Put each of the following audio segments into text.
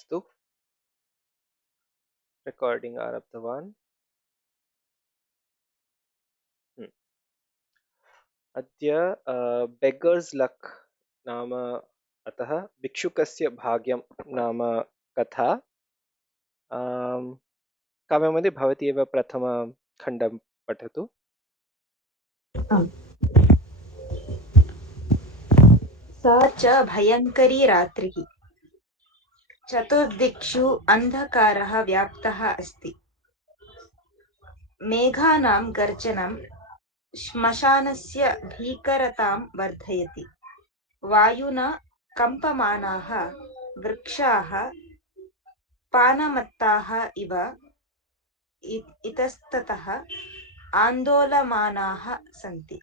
अस्तु रेकार्डिङ्ग् आरब्धवान्। अद्य बेगर्स् लक् नाम अतः भिक्षुकस्य भाग्यं नाम कथा। काव्यमध्ये भवती एव प्रथमखण्डं पठतु। आम्। सा च भयङ्करी रात्रिः। चतुर्दिक्षु अन्धकारः व्याप्तः अस्ति। मेघानां गर्जनं श्मशानस्य भीकरतां वर्धयति। वायुना कम्पमानाः वृक्षाः पानमत्ताः इव इतस्ततः आन्दोलमानाः सन्ति।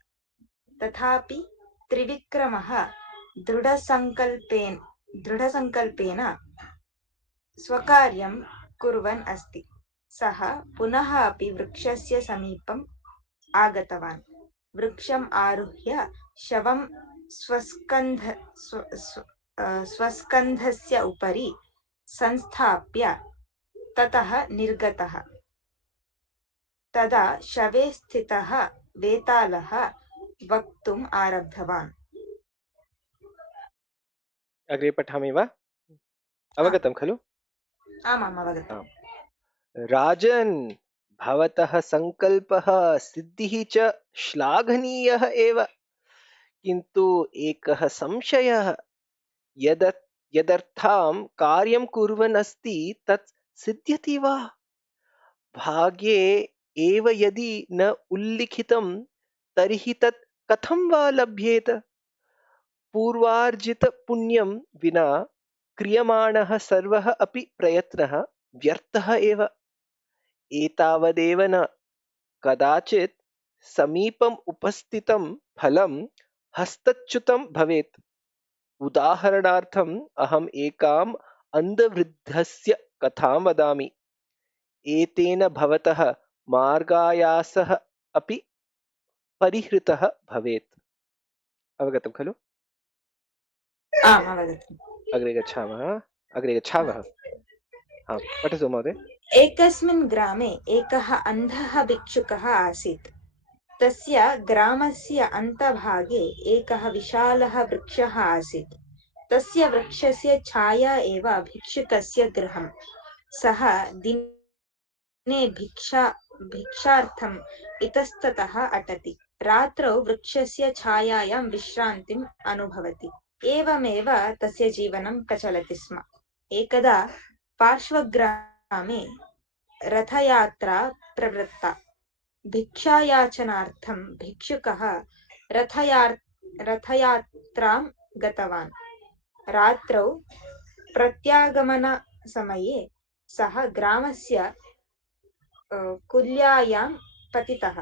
तथापि त्रिविक्रमः दृढसङ्कल्पेन स्वकार्यं कुर्वन् अस्ति। सः पुनः अपि वृक्षस्य समीपम् आगतवान्। वृक्षम् आरुह्य शवं स्वस्कन्धस्य उपरि संस्थाप्य ततः निर्गतः। तदा शवे स्थितः वेतालः वक्तुम् आरब्धवान्। अग्रे पठामि वा? अवगतं खलु? आमाम् अवगतम्। राजन्, भवतः सङ्कल्पः सिद्धिः च श्लाघनीयः एव, किन्तु एकः संशयः। यदर्थं कार्यं कुर्वन् अस्ति तत् सिद्ध्यति वा? भाग्ये एव यदि न उल्लिखितं तर्हि तत् कथं वा लभ्येत? पूर्वार्जितपुण्यं विना क्रियमाणः सर्वः अपि प्रयत्नः व्यर्थः एव। एतावदेव न, कदाचित् समीपम् उपस्थितं फलं हस्तच्युतं भवेत्। उदाहरणार्थम् अहम् एकाम् अन्धवृद्धस्य कथां वदामि। एतेन भवतः मार्गायासः अपि परिहृतः भवेत्। अवगतं खलु? आम् अवगतम्। अग्रे गच्छावः। पठतु महोदय। एकस्मिन् ग्रामे एकः अन्धः भिक्षुकः आसीत्। तस्य ग्रामस्य अन्तभागे एकः विशालः वृक्षः आसीत्। तस्य वृक्षस्य छाया एव भिक्षुकस्य गृहम्। सः दिने भिक्षार्थम् इतस्ततः अटति। रात्रौ वृक्षस्य छायायां विश्रान्तिम् अनुभवति। एवमेव तस्य जीवनं प्रचलति स्म। एकदा पार्श्वग्रामे रथयात्रा प्रवृत्ता। भिक्षायाचनार्थं भिक्षुकः रथयात्रां गतवान्। रात्रौ प्रत्यागमनसमये सः ग्रामस्य कुल्यायां पतितः।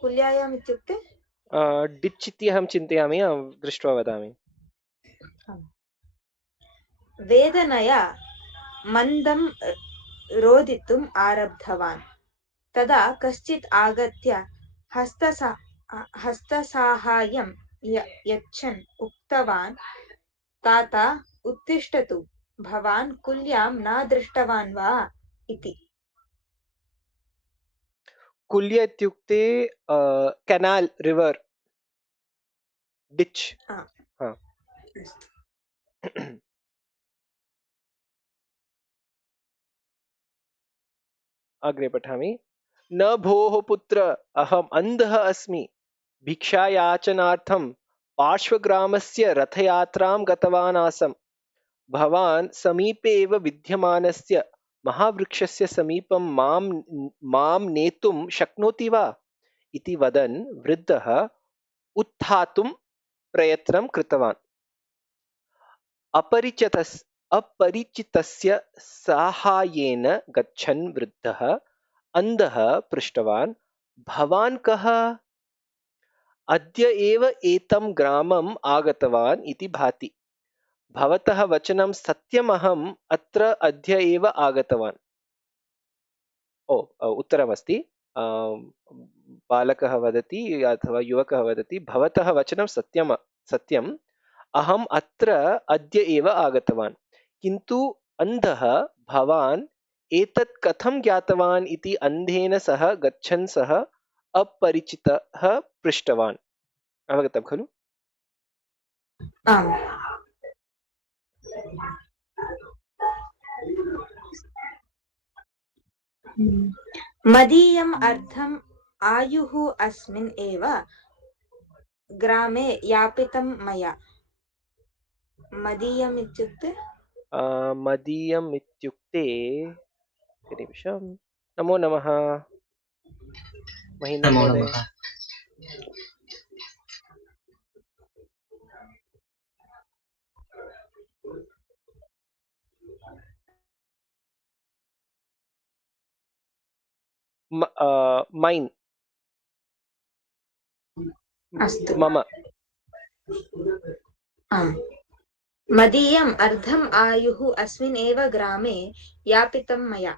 कुल्यायाम् इत्युक्ते डिच् इति अहं चिन्तयामि, दृष्ट्वा वदामि। वेदनया मन्दं रोदितुम् आरब्धवान्। तदा कश्चित् आगत्य हस्तसाहाय्यं यच्छन् उक्तवान्, ताता उत्तिष्ठतु, भवान् कुल्यां न दृष्टवान् वा इति। कुल्य इत्युक्ते केनाल्, रिवर्, डिच्। अग्रे पठामि। न भोः पुत्र, अहम् अन्धः अस्मि। भिक्षायाचनार्थं पार्श्वग्रामस्य रथयात्रां गतवान् आसम्। भवान् समीपे एव विद्यमानस्य महावृक्षस्य समीपं मां नेतुं शक्नोति वा? इति वदन् वृद्धः उत्थातुं प्रयत्नं कृतवान्। अपरिचितस्य साहाय्येन गच्छन् वृद्धः अन्धः पृष्टवान्, भवान् कः? अद्य एव एतं ग्रामम् आगतवान् इति भाति। भवतः वचनं सत्यमहम् अत्र अद्य एव आगतवान्। उत्तरमस्ति। बालकः वदति अथवा युवकः वदति, भवतः वचनं सत्यम्। अहम् अत्र अद्य एव आगतवान्, किन्तु अन्धः भवान् एतत् कथं ज्ञातवान् इति अन्धेन सह गच्छन् सः अपरिचितः पृष्टवान्। अवगतं खलु? आम्। मदीयम् अर्धम् आयुः अस्मिन् एव ग्रामे यापितं मया। मदीयम् इत्युक्ते मदीयम् इत्युक्ते निमिषं। नमो नमः महीन्द्रन् नमो महोदय। नमः। मैन् अस्तु। मम। आम्। मदीयम् अर्धम् आयुः अस्मिन् एव ग्रामे यापितं मया।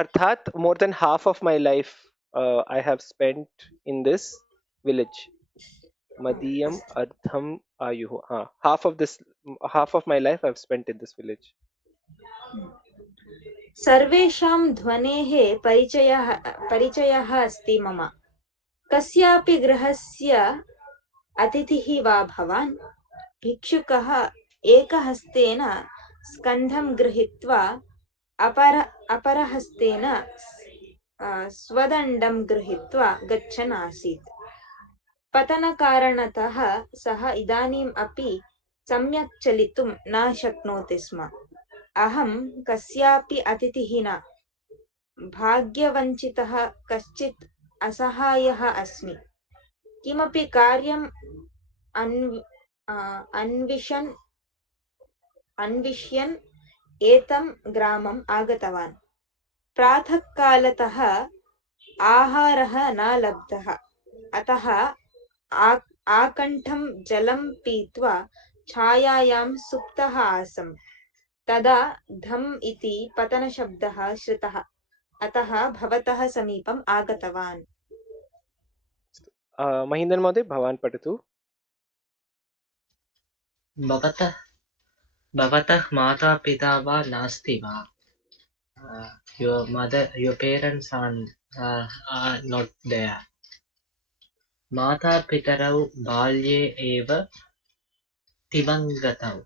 अर्थात more than half of my life I have spent in this village. Madiyam ardham ayuhu. Half of my life I've spent in this village. सर्वेषां ध्वनेः परिचयः अस्ति मम। कस्यापि गृहस्य अतिथिः वा भवान्? भिक्षुकः एकहस्तेन स्कन्धं गृहीत्वा अपरहस्तेन स्वदण्डं गृहीत्वा गच्छन् आसीत्। पतनकारणतः सः इदानीम् अपि सम्यक् चलितुं न शक्नोति स्म। अहं कस्यापि अतिथिः न, भाग्यवञ्चितः कश्चित् असहायः अस्मि। किमपि कार्यम् अन्विष्यन् एतं ग्रामम् आगतवान्। प्रातःकालतः आहारः न लब्धः, अतः आकण्ठं जलं पीत्वा छायायां सुप्तः आसम्। तदा धम् इति पतनशब्दः श्रुतः, अतः भवतः समीपम् आगतवान्। महीन्द्रन् महोदय भवान् पठतु। भवतः माता पिता वा नास्ति वा? Your parents are not there. माता पितरौ बाल्ये एव दिवङ्गतौ.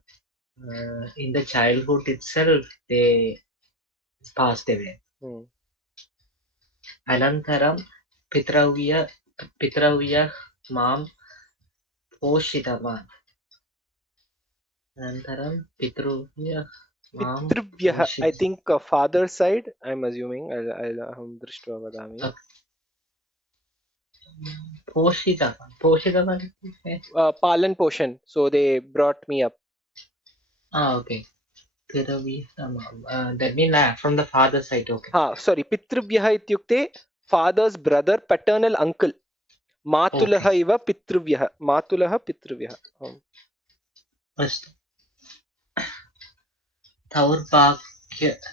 In the childhood itself they passed away. अनन्तरं पितृव्यः मां पोषितवान्. अनन्तरं पितृव्यः मां पितृभ्यः I think father side I'm assuming अहं दृष्ट्वा वदामि। पोषितवान् पालन पोषण, so they brought me up. okay. That means from the father side. Okay. sorry, पितृभ्यः इत्युक्ते father's brother, paternal uncle. मातुलः इव पितृव्यः, मातुलः पितृव्यः। अस्तु।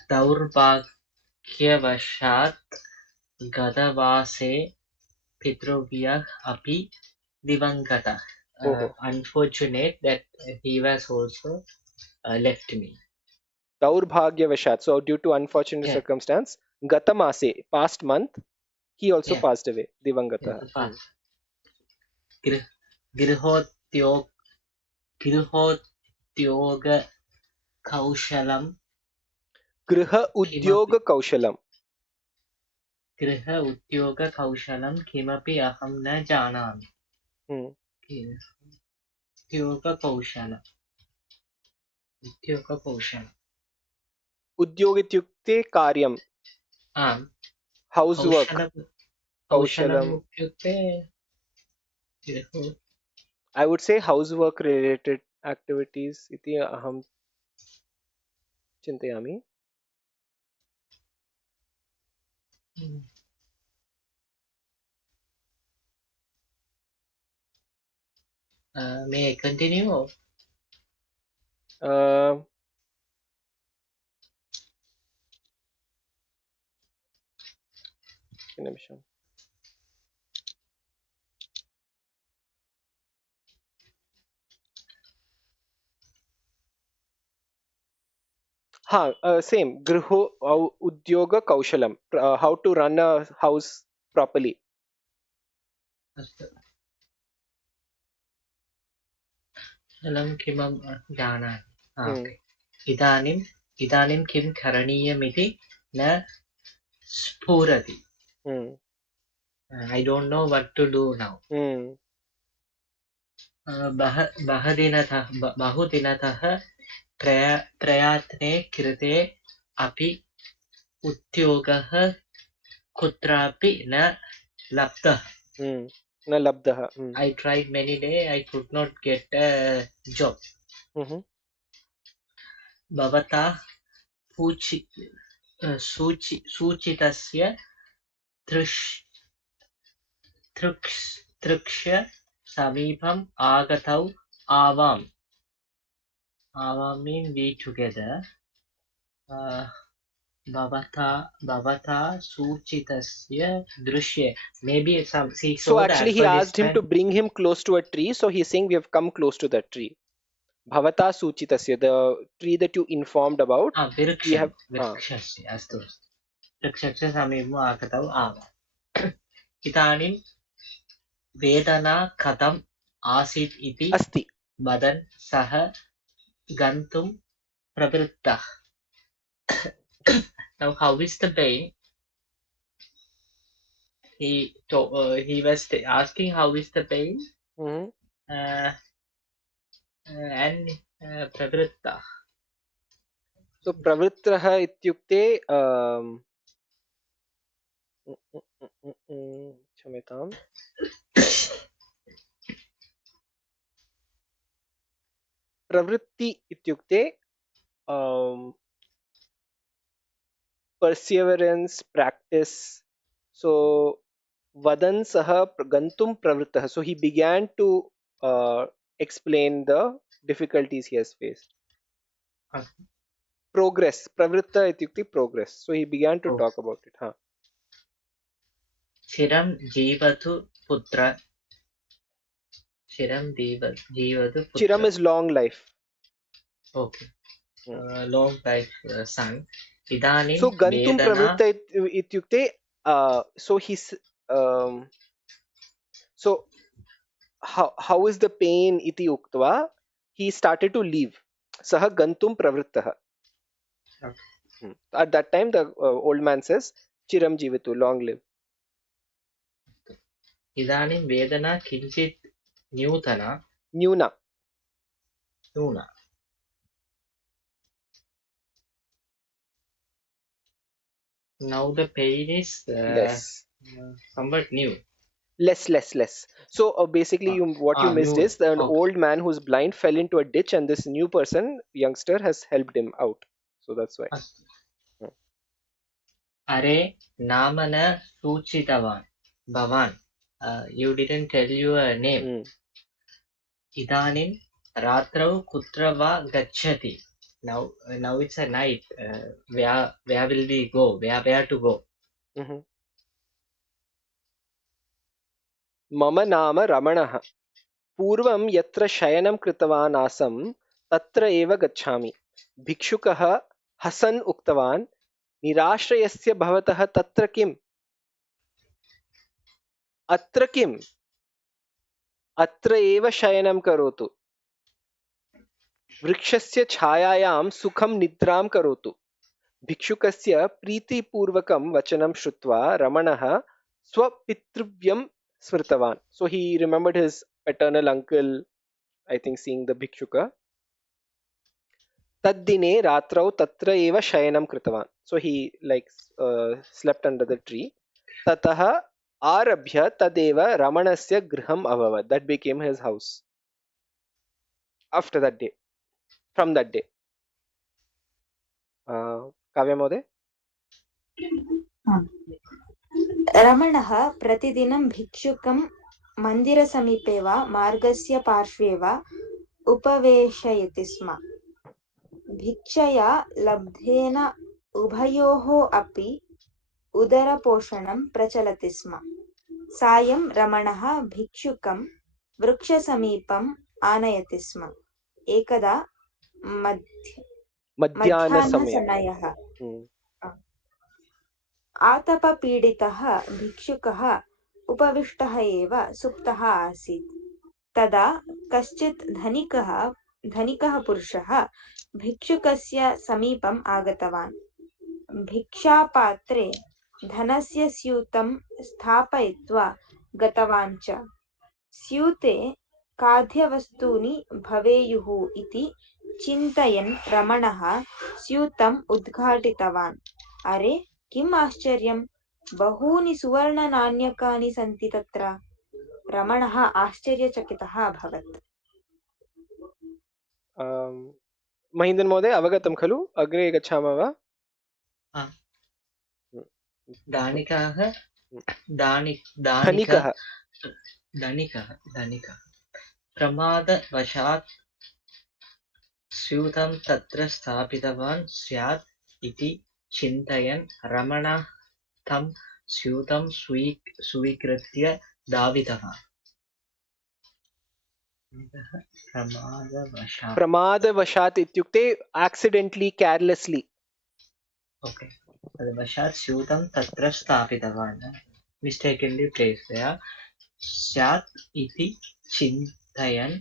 दौर्भाग्यवशात् गतवासे पितृव्यः अपि दिवङ्गतः. Unfortunate that he was also left me. Daurбhagyavashat, so due to unfortunate circumstance, gatamase, past month, he also passed away, divangatah. गृहोद्योग कौशलं गृह उद्योग कौशलम, गृह उद्योग कौशलं किमपि अहं न जानामि. उद्योगकौशलम् उद्योग इत्युक्ते कार्यम, आम्. हाउस वर्क कौशलम् इत्युक्ते I would say house work related activities इति अहं चिन्तयामि. May I continue? निमिषम्. same. Griho Udyoga Kaushalam. How to run a house properly. अस्तु अलं किमं जानामि Hmm. ओके इदानीं किं करणीयमिति न स्फुरति Hmm. I don't know what to do now Hmm. बहुदिनतः प्रयत्ने कृते अपि उद्योगः कुत्रापि न लब्धः Hmm. Na labdah. I tried many days I could not get a job Mm-hmm. भवता सूचितस्य तृक्ष समीपम् आगतौ आवाम् mean we together भवता सूचितस्य दृश्ये maybe she So saw the actually, he asked him to advertisement bring him close to a tree. So he's saying we have come close to that tree. Bhavata Suchitasya, the tree that you informed about. We have. वृक्षस्य अस्तु वृक्षस्य समीपम् आगतौ आवाम् इदानीं वेदना कथम् आसीत् इति Asti. वदन् सः गन्तुं प्रवृत्तः now how is the pain he was asking how is the pain Mm-hmm. and प्रवृत्तः So pravritraha ityukte क्षम्यताम् प्रवृत्ति इत्युक्ते perseverance practice. So vadan saha gantum pravrittah, so he began to explain the difficulties he has faced. Progress, pravritta ityukte progress, so he began to talk about it. चिरं जीवतु पुत्र चिरं जीवतु पुत्र Chiram is long life. okay long life son इदानीं So gantum वेदना pravritta ityukte so he's so how is the pain iti uktva, he started to leave. Sah gantum pravrittah. At that time the old man says chiram jeevatu, long live. इदानीं वेदना किञ्चित् न्यूना now the pain is less somewhat new less so basically what you missed is that an old man who's blind fell into a ditch and this new person, youngster, has helped him out, so that's why. अरे नाम न सूचितवान् भवान् you didn't tell your name इदानीं रात्रौ कुत्र वा गच्छति now it's a night where will we go where to go मम नाम रमणः पूर्वं यत्र शयनं कृतवान् आसं तत्र एव गच्छामि भिक्षुकः हसन् उक्तवान् निराश्रयस्य भवतः तत्र किम् अत्र एव शयनं करोतु वृक्षस्य छायायां सुखं निद्रां करोतु भिक्षुकस्य प्रीतिपूर्वकं वचनं श्रुत्वा रमणः स्वपितृव्यं स्मृतवान्. So he remembered his paternal uncle, I think, seeing the भिक्षुक. तद्दिने रात्रौ तत्र एव शयनं कृतवान्. So he slept under the tree. ततः आरभ्य तदेव रमणस्य गृहम् अभवत्. That became his house. After that day, from that day. काव्य महोदय. रमणः प्रतिदिनं भिक्षुकं मन्दिरसमीपे वा मार्गस्य पार्श्वे वा उपवेशयति स्म भिक्षया लब्धेन उभयोः अपि उदरपोषणं प्रचलति स्म सायं रमणः भिक्षुकं वृक्षसमीपम् आनयति स्म एकदा मध्याह्नसमये मध्याह्नसमयः। हम्म, आतपपीडितः भिक्षुकः उपविष्टः एव सुप्तः आसीत्। तदा कश्चित् धनिकः पुरुषः भिक्षुकस्य समीपम् आगतवान्। भिक्षापात्रे धनस्य स्यूतं स्थापयित्वा गतवान् च। स्यूते खाद्यवस्तूनि भवेयुः इति चिन्तयन् रमणः स्यूतम् उद्घाटितवान्। अरे, किम् आश्चर्यम्! बहूनि सुवर्णनाण्यकानि सन्ति तत्र। रमणः आश्चर्यचकितः अभवत्। महीन्द्रन् महोदय अवगतं खलु? अग्रे गच्छामः वा? धनिकः प्रमादवशात् स्यूतं तत्र स्थापितवान् स्यात् इति चिन्तयन् रमणः तं स्यूतं स्वीकृत्य धावितवान्। प्रमादवशात् इत्युक्ते accidentally, carelessly. ओके, वशात् स्यूतं तत्र स्थापितवान्, mistakenly placed there. स्यात् इति चिन्तयन्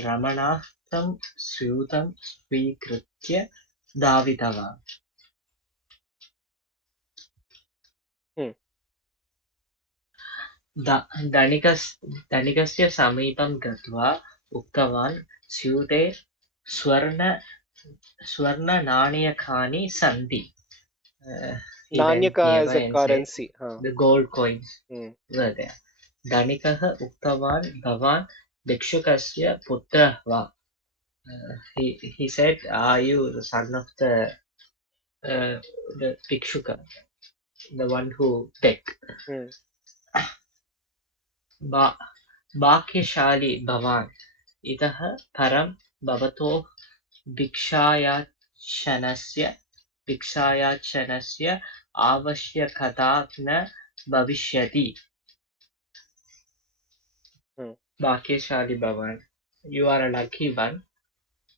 रमणः तं स्यूतं स्वीकृत्य धावितवान्। धनिकस्य समीपं गत्वा उक्तवान्, स्यूते स्वर्णनाणकानि सन्ति। Nanyaka is a currency. The gold coins were there. धनिकः उक्तवान्, भवान् भिक्षुकस्य पुत्रः वा? He said, are you the son of the भिक्षुक, the one who begged? भाग्यशाली भवान्, इतः परं भवतो भिक्षायाचनस्य आवश्यकता न भविष्यति। भाग्यशाली भवान्, you are a lucky one.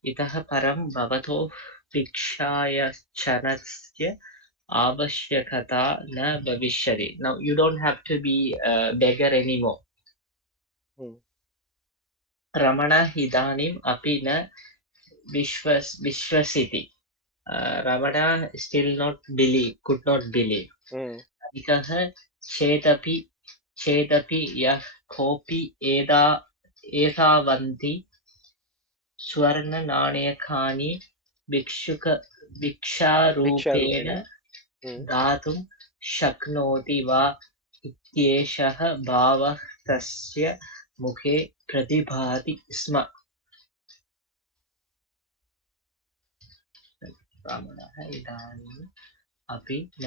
इतः परं भवतो भिक्षायाचनस्य आवश्यकता न भविष्यति. Now you don't have to be a beggar anymore. रमणः इदानीम् अपि न विश्वसिति. Ramana still could not believe. धनिकः चेदपि यः कोऽपि एतावन्ति स्वर्णनाणकानि भिक्षारूपेण दातुं शक्नोति वा इत्येषः भावः तस्य मुखे प्रतिभाति स्म। रमणः इदानीम् अपि न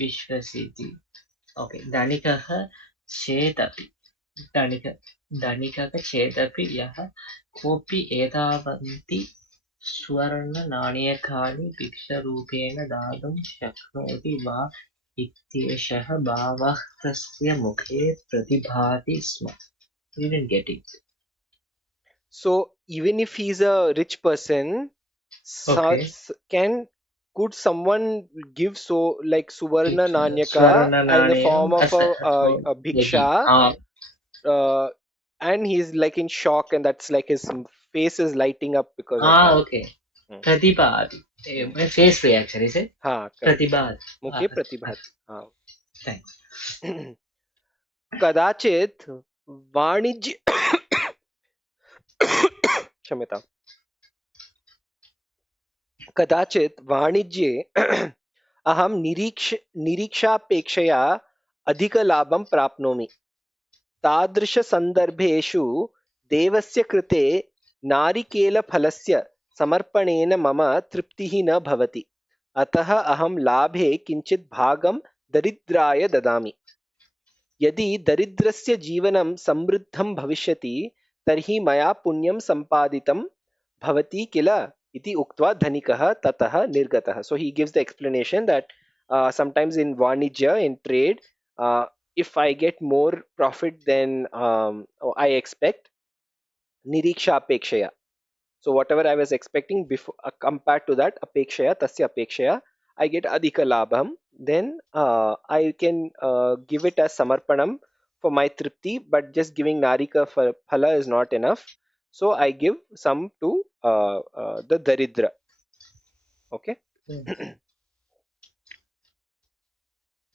विश्वसिति। ओके, धनिकः चेदपि यः कोऽपि एतावन्ति स्वर्णनाणकानि भिक्षारूपेण दातुं शक्नोति वा इत्येषः भावः तस्य मुखे प्रतिभाति स्म. We didn't get it. So even if he's a rich person, could someone give so like Suvarna Nanyaka in the form of a bhiksha, and he's like in shock, and that's like his face is lighting up because of that. Okay. Pratibhati. My face reaction is it? Pratibhati. Mukhe Pratibhati. Thanks. कदाचित् वाणिज्य क्षम्यतां कदाचित् वाणिज्ये अहं निरीक्षापेक्षया अधिकलाभं प्राप्नोमि। तादृशसन्दर्भेषु देवस्य कृते नारिकेलफलस्य समर्पणेन मम तृप्तिः न भवति। अतः अहं लाभे किञ्चित् भागं दरिद्राय ददामि। यदि दरिद्रस्य जीवनं समृद्धं भविष्यति तर्हि मया पुण्यं सम्पादितं भवति किल इति उक्त्वा धनिकः ततः निर्गतः. So he gives the explanation that sometimes in vanijya, in trade, if I get more profit than I expect, niriksha apekshaya, So whatever I was expecting before, compared to that, apekshaya tasya apekshaya, I get adhika labham. Then I can give it as samarpanam for my tripti, but just giving narika for phala is not enough. So I give some to the daridra. Okay.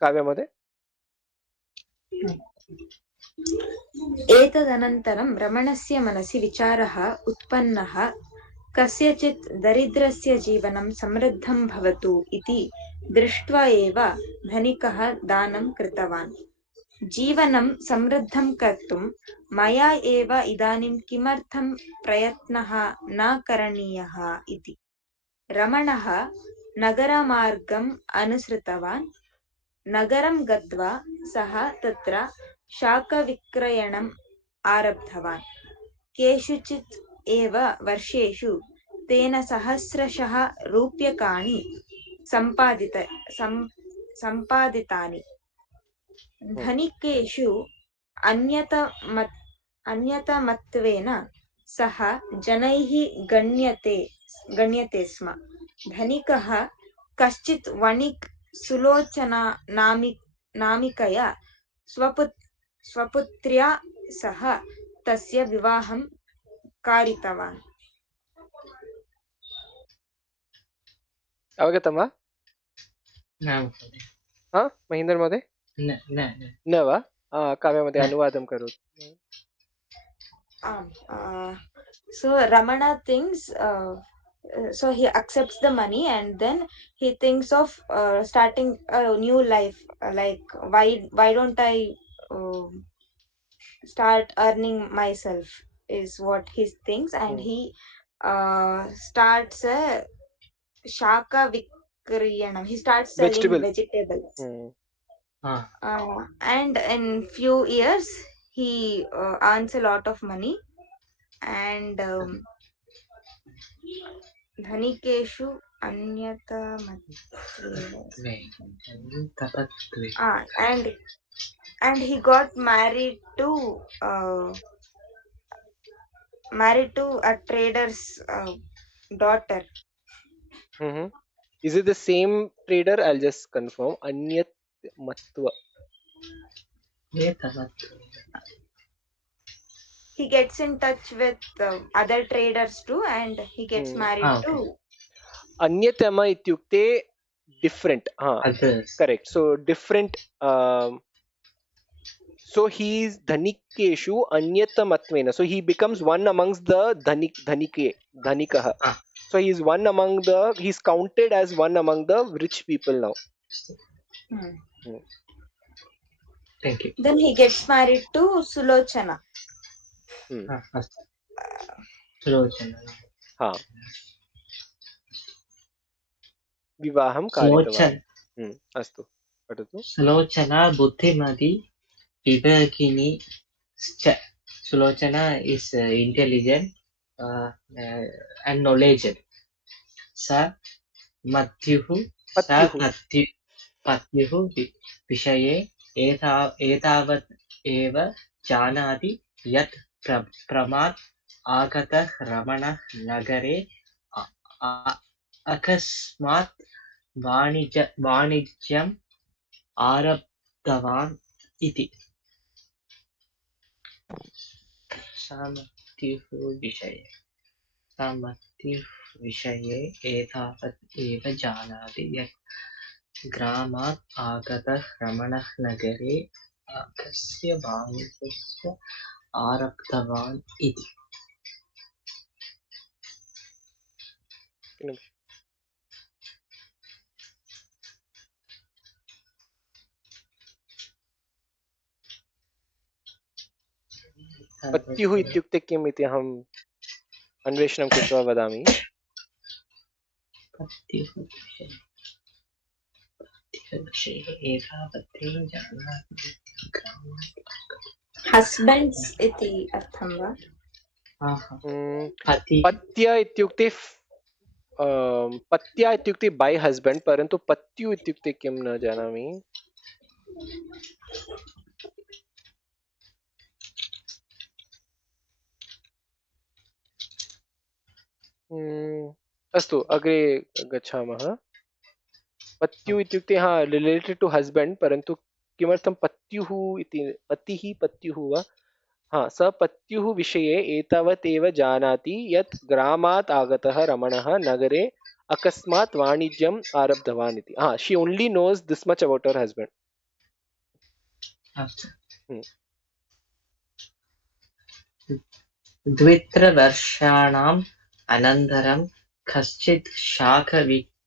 Kavya Mode? एतदनन्तरं रमणस्य मनसि विचारः उत्पन्नः, कस्यचित् दरिद्रस्य जीवनं समृद्धं भवतु इति दृष्ट्वा एव धनिकः दानं कृतवान्। जीवनं समृद्धं कर्तुं मया एव इदानीं किमर्थं प्रयत्नः न करणीयः इति। रमणः नगरमार्गम् अनुसृतवान्। नगरं गत्वा सः तत्र शाकविक्रयणम् आरब्धवान्। केषुचित् एव वर्षेषु तेन सहस्रशः रूप्यकाणि सम्पादितानि। धनिकेषु अन्यतमत्वेन सः जनैः गण्यते स्म। धनिकः कश्चित् वणिक् सुलोचना नामिकया स्वपुत्र्या सह तस्य विवाहं कारितवान्। अवगतं वा? महेन्द्र महोदय? न वा? काव्य महोदय अनुवादं करोतु। So Ramana thinks, so he accepts the money and then he thinks of starting a new life. Like why don't I start earning myself is what he thinks, and he starts a shaka vikriyanam. He starts selling vegetables. And in few years he earns a lot of money, and धनिकेषु and he got married to a trader's daughter. Is it the same trader? I'll just confirm. Anyat matva. He gets in touch with other traders too, and he gets married to. Anyatama ityukte different. Correct. So different. So he is dhanikeshu anyatamatvena. So he becomes one amongst the dhanikah. So he is one among the. He's counted as one among the rich people now. Thank you. Then he gets married to Sulochana. Sulochana. विवाहं कारितवान्। अस्तु, पठतु। सुलोचना बुद्धिमती विवेकिनी च. Sulochana is intelligent and knowledgeable. Sa Matyuhu विषये एतावत् एव जानाति यत् प्रमात् आगतः रमणः नगरे अकस्मात् वाणिज्यम् आरब्धवान् इति। सामर्थ्युः विषये एतावत् एव जानाति यत् ग्रामात् आगतः रमणः नगरे अकस्य वाणिज्यस्य आरब्धवान् इति। पत्युः इत्युक्ते किम् इति अहम् अन्वेषणं कृत्वा वदामि। हस्बेंड्स् इति अर्थं वा? पत्या इत्युक्ते पत्या इत्युक्ते बै हस्बेंड, परन्तु पत्यु इत्युक्ते किं न जानामि। अस्तु अग्रे गच्छामः. पत्युः इत्युक्ते रिलेटेड टू हस्बैंड, परन्तु किमर्थं पत्युः इति, पतिः पत्युः वा? स पत्युः विषये एतावत् एव जानाति यत् ग्रामात् आगतः रमणः नगरे अकस्मात् वाणिज्यम् आरब्धवान् इति. She only knows this much about her husband. द्वित्रवर्षाणाम् अनन्तरं कश्चित् शाकविक्रीयकः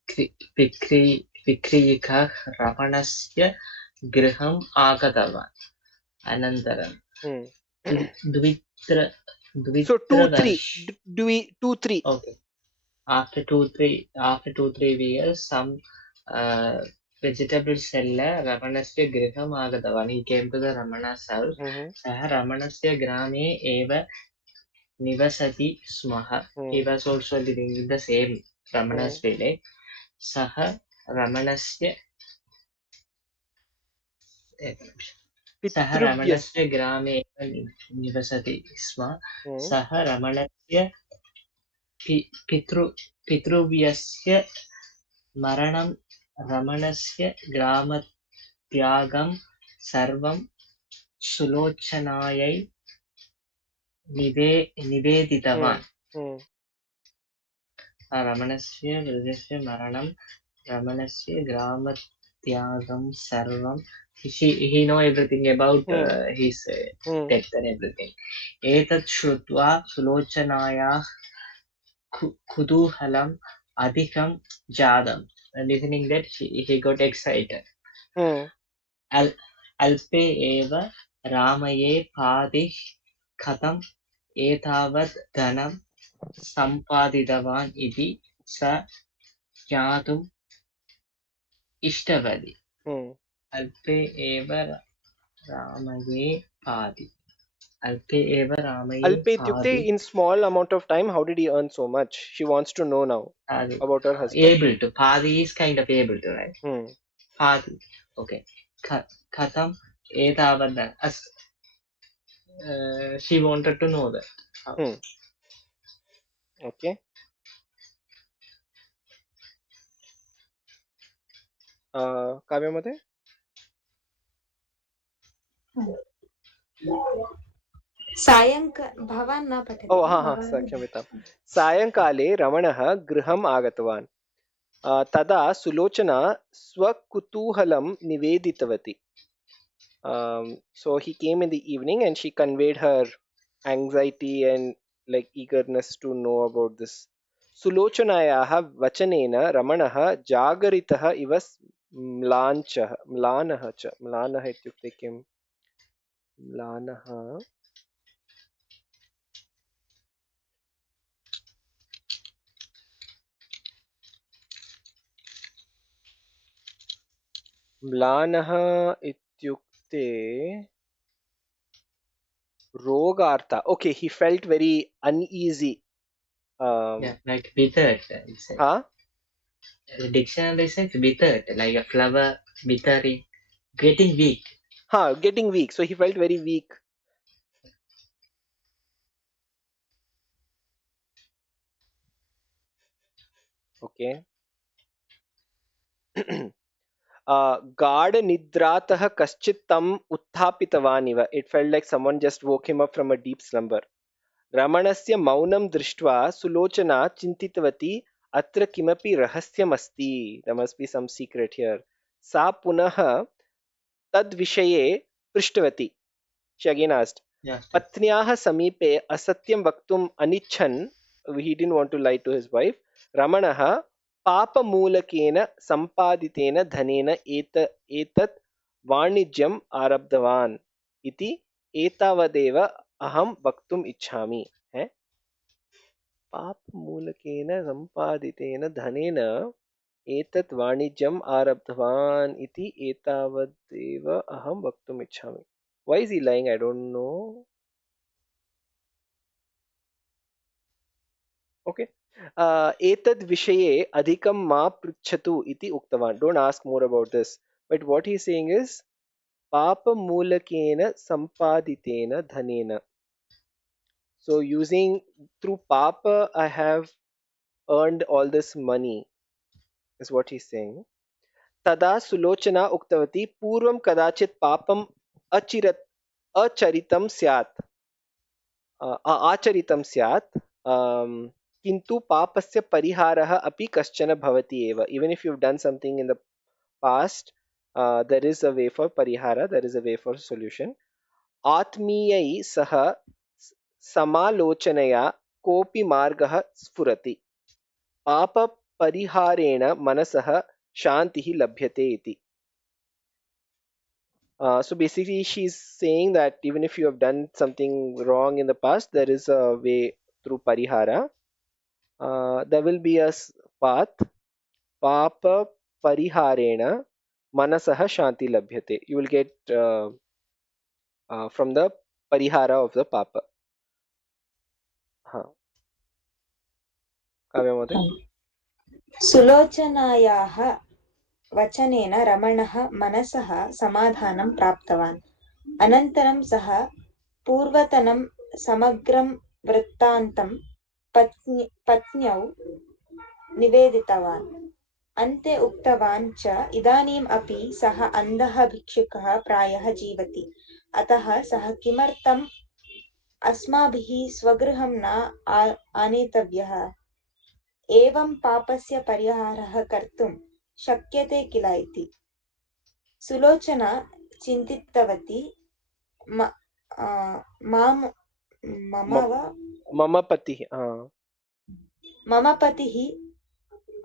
रमणस्य गृहम् आगतवान्. अनन्तरं So 2-3. Okay. After 2-3 years, some vegetable seller Ramanasya griham agatavan. He came to the Ramana's house. Sah Ramanasya grame eva nivasati smaha. He was also living in the same Ramana's village. Sah Ramanasya grame eva nivasati sma. Sah Ramanasya पितृव्यस्य मरणं रमणस्य ग्रामत्यागं सर्वं सुलोचनायै निवेदितवान्. रमणस्य वृद्धस्य मरणं रमणस्य ग्रामत्यागं सर्वं. He know everything about his death and everything. एतत् श्रुत्वा सुलोचनायाः कुतूहलम् अधिकं जातम्. Listening that he got excited. अल्पे एव रामये पादिः कथम् एतावत् धनं सम्पादितवान् इति स ज्ञातुम् इष्टवती. अल्पे एव रामये पादि. Alpe ityukte, in small amount of time, how did he earn so much? She wants to know now about her husband. Able to. Padi is kind of able to, right? Padi. Okay. Katham etavadan. She wanted to know that. Okay. Kavya mate? भवान् न पठति. क्षम्यताम्. सायङ्काले रमणः गृहम् आगतवान्. तदा सुलोचना स्वकुतूहलं निवेदितवती. So he came in the evening and she conveyed her anxiety and eagerness to know about this. सुलोचनायाः वचनेन रमणः जागरितः इव म्लानः इत्युक्ते किम्? म्लानः इत्युक्ते रोगार्थ. Okay, he felt very uneasy. Like withered. The dictionary says withered, like a flower withering, getting weak. Getting weak. So he felt very weak. Okay. गाढनिद्रातः कश्चित् तम् उत्थापितवान् इव. It felt like someone just woke him up from a deep slumber. रमणस्य मौनं दृष्ट्वा सुलोचना चिन्तितवती अत्र किमपि रहस्यमस्ति. There must be some secret here. सा पुनः तद्विषये पृष्टवती. She again asked. पत्न्याः समीपे असत्यं वक्तुम् अनिच्छन्, he didn't want to lie to his wife, रमणः पापमूलकेन सम्पादितेन धनेन एतत् वाणिज्यम् आरब्धवान् इति एतावदेव अहं वक्तुम् इच्छामि. पापमूलकेन सम्पादितेन धनेन एतत् वाणिज्यम् आरब्धवान् इति एतावदेव अहं वक्तुम् इच्छामि. Why is he lying? I don't know. Okay. एतद् विषये अधिकं मा पृच्छतु इति उक्तवान्. Don't ask more about this. But what he's saying is पापमूलकेन सम्पादितेन धनेन. So using through papa, I have earned all this money, is what he's saying. Tada Sulochana uktavati पूर्वं कदाचित् पापम् acharitam स्यात् आचरितं स्यात् किन्तु पापस्य परिहारः अपि कश्चन भवति एव. Even if you've done something in the past, there is a way for parihara, there is a way for solution. आत्मीयै सह समालोचनया कोऽपि मार्गः स्फुरति. पापपरिहारेण मनसः शान्तिः लभ्यते इति. So basically she's saying that even if you have done something wrong in the past, there is a way through parihara. There will be a path. Papa pariharena manasah shanti labhyate. You will get from the parihara of the papa. Kavya Mhoday? सुलोचनायाः वचनेन रमणः मनसः समाधानं प्राप्तवान्. अनन्तरं सः पूर्वतनं समग्रं वृत्तान्तं पत्न्यौ निवेदितवान्. अन्ते उक्तवान् च इदानीम् अपि सः अन्धः भिक्षुकः प्रायः जीवति. अतः सः किमर्थम् अस्माभिः स्वगृहं न आनेतव्यः? एवं पापस्य परिहारः कर्तुं शक्यते किल इति. सुलोचना चिन्तितवती. मम पतिः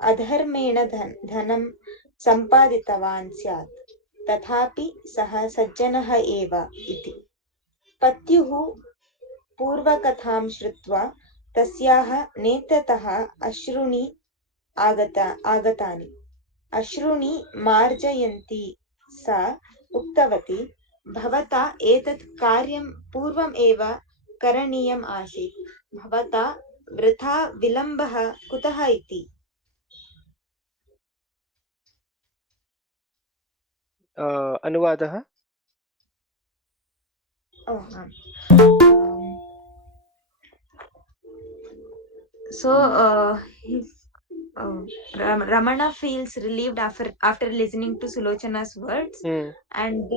अधर्मेण धनं सम्पादितवान् स्यात्, तथापि सः सज्जनः एव इति. पत्युः पूर्वकथां श्रुत्वा तस्याः नेत्रतः अश्रूणि आगतानि. अश्रूणि मार्जयन्ती सा उक्तवती, भवता एतत् कार्यं पूर्वम् एव करणीयम् आसीत्. भवता वृथा विलम्बः कुतः इति. अनुवादः? Ramana feels relieved after listening to Sulochana's words, and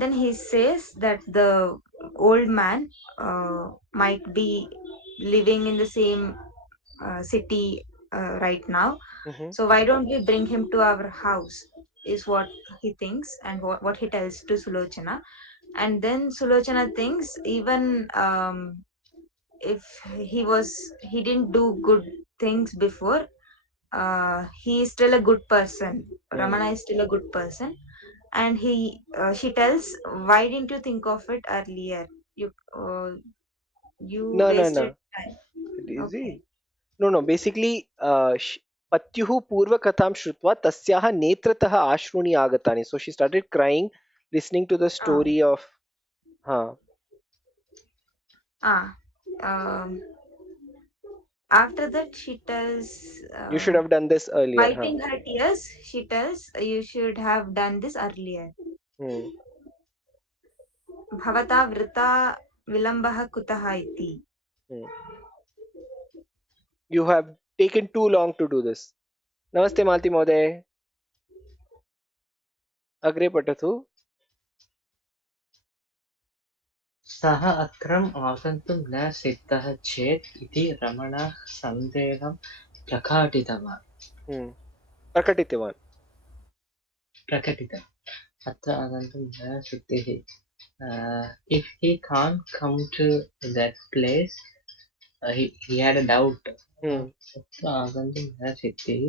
then he says that the old man might be living in the same city right now. So why don't we bring him to our house, is what he thinks, and what he tells to Sulochana. And then Sulochana thinks, even if he didn't do good things before, he is still a good person. Ramana is still a good person. And she tells, why didn't you think of it earlier? You wasted time. Okay. No. Basically, Patyuhu Purvakatham Shrutva Tasyaha Netrataha Ashruni Agatani. So she started crying, listening to the story of. After that, she tells, you should have done this earlier. Wiping her tears, she tells, you should have done this earlier. Bhavata vrita vilambah kutah iti. You have taken too long to do this. Namaste Malti Mhoday. Agre patatu. सः अत्रम् आगन्तुं न सिद्धः चेत् इति रमणः सन्देहं प्रकटितवान्. अत्र आगन्तुं न सिद्धिः. If he can't come to that place, he had a doubt. अत्र आगन्तुं न सिद्धिः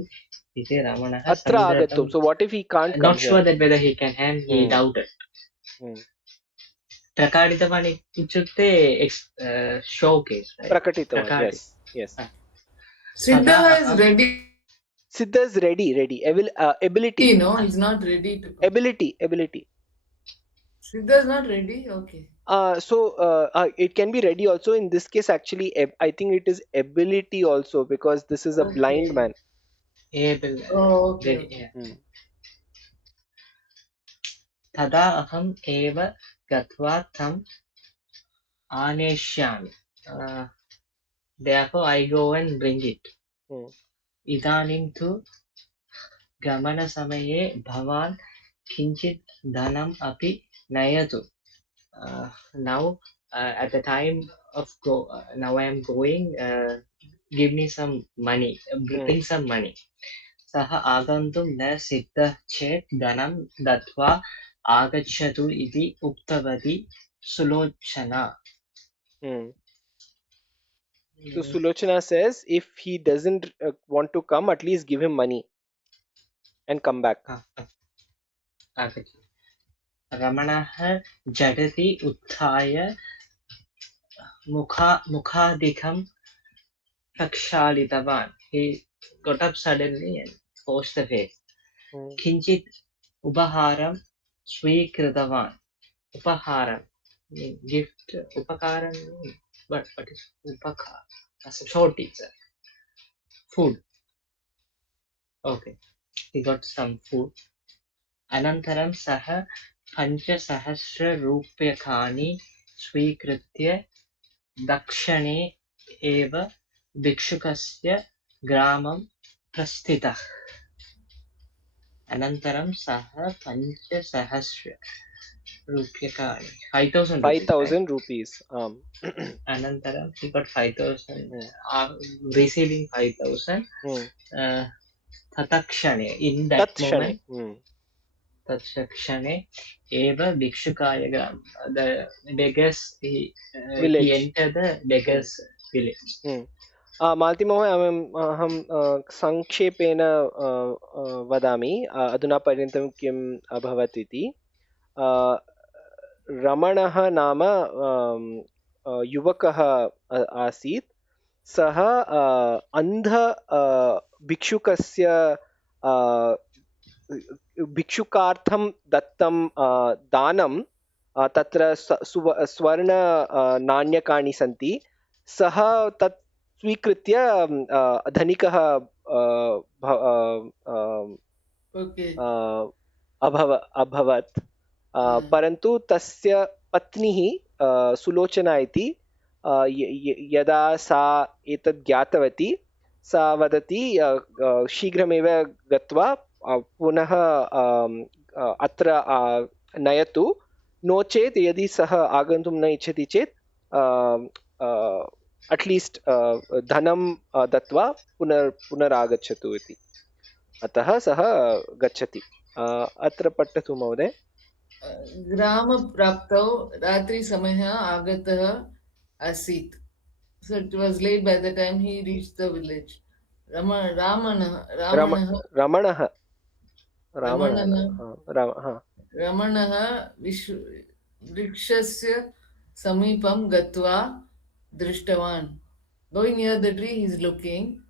इति रमणः सन्देहं. So what if he can't come? Not sure that whether he can, and he doubted. प्रकटितवान् इत्युक्ते showcase, right? प्रकटितवान्, yes. Siddha is ready. Siddha is ready. Ability. No, he's not ready to come. Ability. Siddha is not ready? Okay. So it can be ready also. In this case, actually, I think it is ability also, because this is a blind man. Able. Okay. तदा अहम् एव गत्वा तम् आनेष्यामि. therefore I go and bring it. इदानीं तु गमनसमये भवान् किञ्चित् धनम् अपि नयतु. Now at the time of now I am going, give me some money, bring some money. सः आगन्तुं न सिद्धः चेत् धनं दत्वा आगच्छतु इति उक्तवती सुलोचना. So Sulochana says, if he doesn't want to come, at least give him money and come back. रमणः झटिति उत्थाय मुखादिकं प्रक्षालितवान्. He got up suddenly and washed the face. किञ्चित् उपहारं स्वीकृतवान्. उपहारं gift. उपकारं what is upakar? As a short teacher. Food. Okay, he got some food. अनन्तरं सः 5,000 रूप्यकाणि स्वीकृत्य दक्षिणे एव भिक्षुकस्य ग्रामं प्रस्थितः. अनन्तरं सः 5,000 रूप्यकाणि 5,000 rupees. अनन्तरं he got 5,000, receiving 5,000. तत्क्षणे in that moment, तत्क्षणे एव भिक्षुकाय ग्रामं, the beggars, he entered the beggars village. मालती महोदय, अहं संक्षेपेण वदामि अधुना पर्यन्तं किम् अभवत् इति. रमणः नाम युवकः आसीत्. सः अन्ध भिक्षुकस्य भिक्षुकार्थं दत्तं दानं, तत्र स्वर्ण नाण्यकाणि सन्ति. सः तत् स्वीकृत्य धनिकः अभवत्. परन्तु तस्य पत्नी सुलोचना इति, यदा सा एतत् ज्ञातवती, सा वदति शीघ्रमेव गत्वा पुनः अत्र नयतु, नो चेत् यदि सः आगन्तुं न इच्छति चेत् अट्लीस्ट् धनं दत्वा पुनरागच्छतु इति. अतः सः गच्छति. अत्र पठतु महोदय. ग्रामप्राप्तौ रात्रिसमयः आगतः आसीत्. So it was late by the time he reached the village. रमणः वृक्षस्य समीपं गत्वा दृष्टवान्. Going near the tree, he is looking.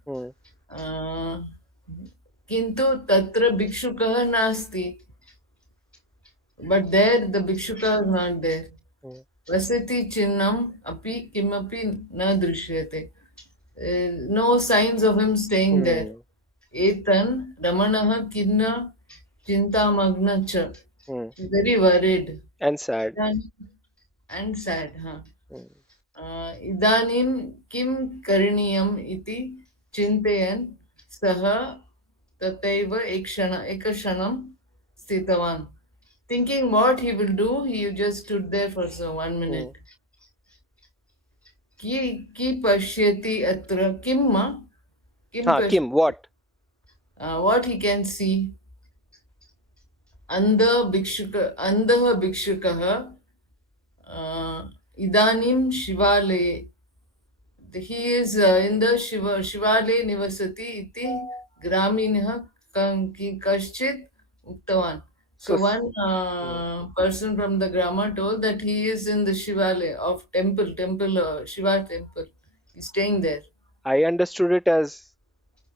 किन्तु तत्र भिक्षुकः नास्ति. But there the भिक्षुकः is not there. वसति चिह्नम् अपि किमपि न दृश्यते. No signs of him staying there. Etan Ramanah Kinna Chintamagna cha. Very worried. And sad. And sad, huh? Idanim Kim Kariniyam iti Chintayan Saha Tataiva Ekashanam Stitavan. Thinking what he will do, he just stood there for 1 minute. Ki pashyati atra kimma? Kim, what? What he can see. Andha bhikshukah idanim shivale. He is in the shivale nivasati iti graminah kaschit uktavan. So one person from the grama told that he is in the Shivale of temple, Shiva temple. He's staying there. I understood it as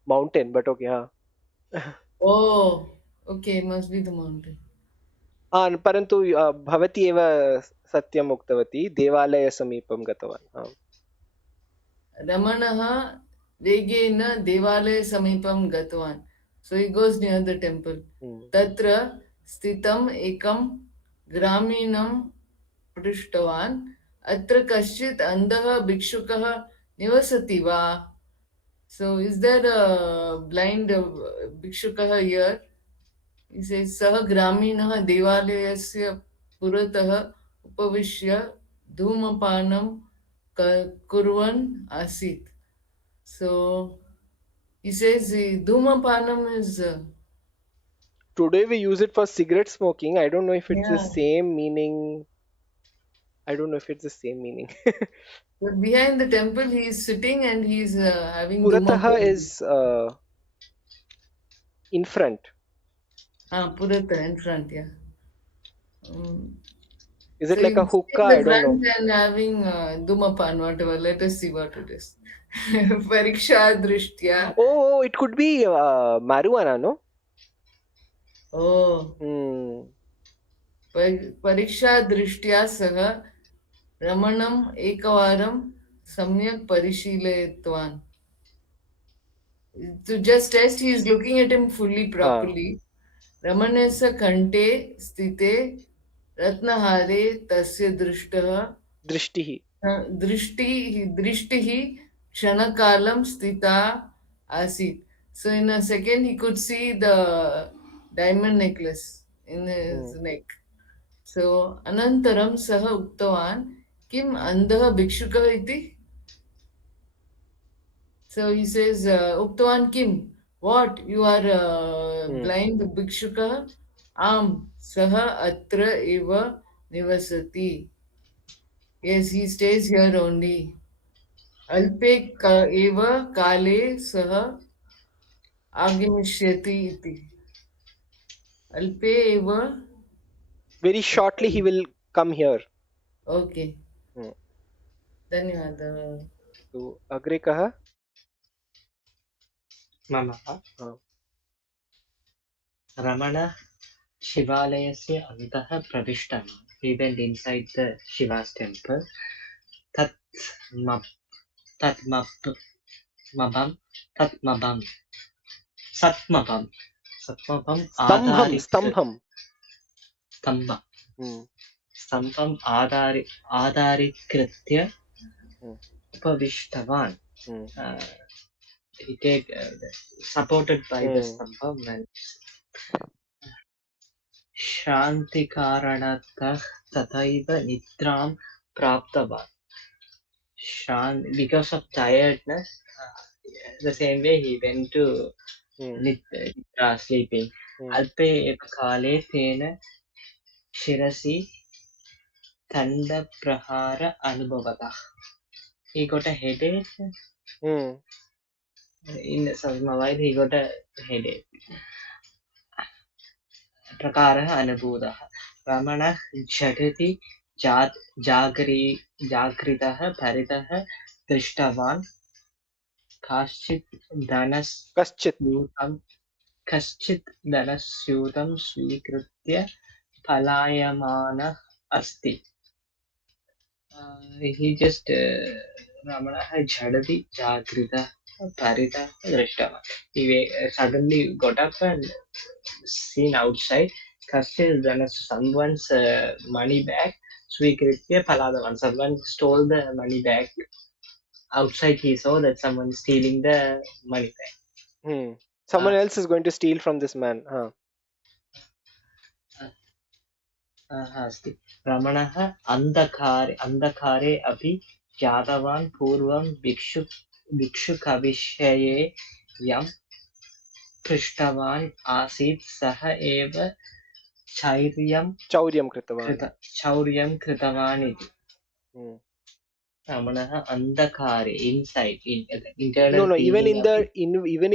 mountain, but okay, huh? Oh, okay, must be the mountain. परन्तु भवती एव सत्यम् उक्तवती, देवालयसमीपं गतवान्. रमणः वेगेन देवालयसमीपं गतवान्. So he goes near the temple. Tatra स्थितम् एकं ग्रामीणं पृष्टवान्. अत्र कश्चित् अन्धः भिक्षुकः nivasati va. So is there a blind bhikshukah here? He says, Sah Graminah Devalayasya Puratah Upavishya Dhumapanam Kurvan Asit. So he says Dhumapanam is Today we use it for cigarette smoking. I don't know if it's the yeah. same meaning. I don't know if it's the same meaning. But behind the temple he is sitting and he is having Purataha Dhumapanam. is in front. Puratah in front, yeah. Is So it like a he's hookah? in I the don't know. front and having Dhumapan, whatever. Let us see what it is. Pariksha Drishtya. Oh, it could be marijuana, no? Oh. परीक्षा दृष्ट्या सह रमणम् एकवारं सम्यक् परिशीलयितवान्. To just test, he is looking at him fully properly. रमणस्य कण्ठे स्थिते रत्नहारे तस्य Drishtihi. दृष्टिः क्षणकालं स्थिता आसीत्. So in a second he could see the diamond necklace in his neck. So अनन्तरं सः उक्तवान् किम् अन्धः भिक्षुकः इति. So he says उक्तवान् किम्, what, you are blind भिक्षुकः. आम्, सः अत्र एव निवसति. Yes, he stays here only. अल्पे एव काले सः आगमिष्यति इति. अल्पे एव. Very shortly he will come here. Okay. धन्यवादः. So अग्रे कः? मम रमणः शिवालयस्य अन्तः प्रविष्टवान्. He went inside the Shiva's temple. Satmabam स्तम्भम् आधारीकृत्य उपविष्टवान्. He take supported by the stambha and शान्तिकारणतः तथैव निद्रां प्राप्तवान्. Because of tiredness, the same way he went to sleeping. अल्पे एव काले तेन शिरसि दण्डप्रहार अनुभवतः. He got a headache. In some while he got a headache. प्रकारः अनुभूतः. रमणः झटिति जागृतः परितः दृष्टवान्. कश्चित् धनस्यूतं स्वीकृत्य पलायमानः अस्ति. He just रमणः झटिति जागृतः परितः दृष्टवान्. He suddenly got up and seen outside. Kashchit someone's money bag. Svikritya paladavan. Someone stole the money bag. Outside he saw that someone stealing the money bag. Someone else is going to steal from this man. अस्ति. रमणः अन्धकारे अपि ज्ञातवान् पूर्वं भिक्षुकविषये यं पृष्टवान् आसीत् सः एव चौर्यं कृतवान् इति. रमणः अन्धकारे inside internal. No, even in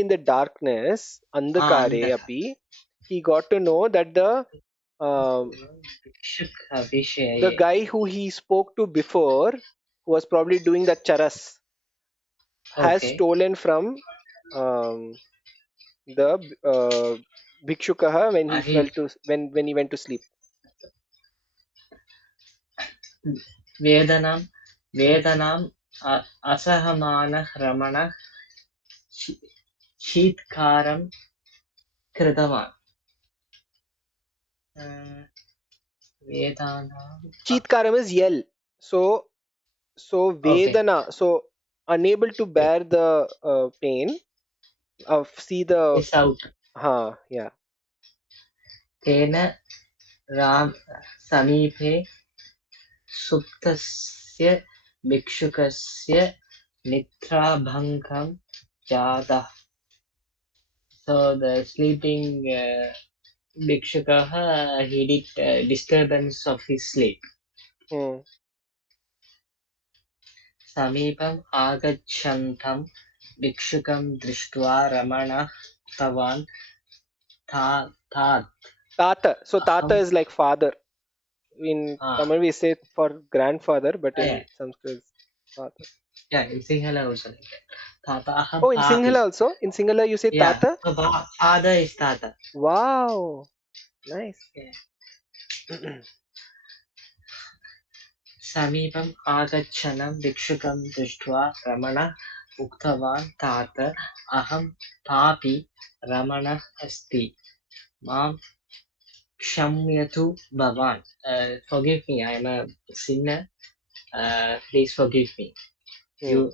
the darkness, andhakare api, he got to know that the guy who he spoke to before, who was probably doing the charas, has stolen from the bhikshukah when he went to sleep. वेदनाम् असहमानः रमणः शीत्कारं कृतवान्. Cheetkaram is yell. So Vedana. So unable to bear the pain of see the is out. yeah. तेन राम समीपे सुप्तस्य भिक्षुकस्य निद्राभङ्गं जातः. So the sleeping bhikshukah, he did disturbance of his sleep. समीपम् आगच्छन्तं भिक्षुकं दृष्ट्वा रमणः उक्तवान् Tata. So Tata is like father. In Tamil we say for grandfather, but in Sanskrit father. Yeah, in Sinhala also like that. Tata aham Oh, in Sinhala also? In Sinhala you say yeah, Tata? Father is Tata. Wow. Nice. Yeah. समीपम् आगच्छनं भिक्षुकं दृष्ट्वा रमणः उक्तवान् तात अहं पापी रमणः अस्ति मां क्षम्यतु भवान्. Forgive me, I am a sinner. Please forgive me. You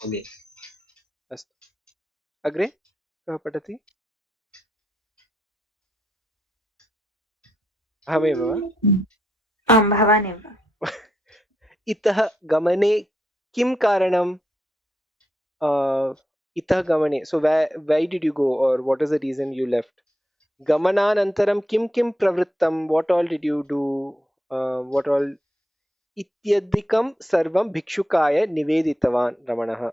forgive. अस्तु. अग्रे कः पठति? अहमेव वा? आं, भवानेव. इतः गमने किं कारणं? इतः गमने, so why did you go, or what is the reason you left? गमनानन्तरं किं किं प्रवृत्तं? What all did you do? What all इत्यधिकं सर्वं भिक्षुकाय निवेदितवान् रमणः.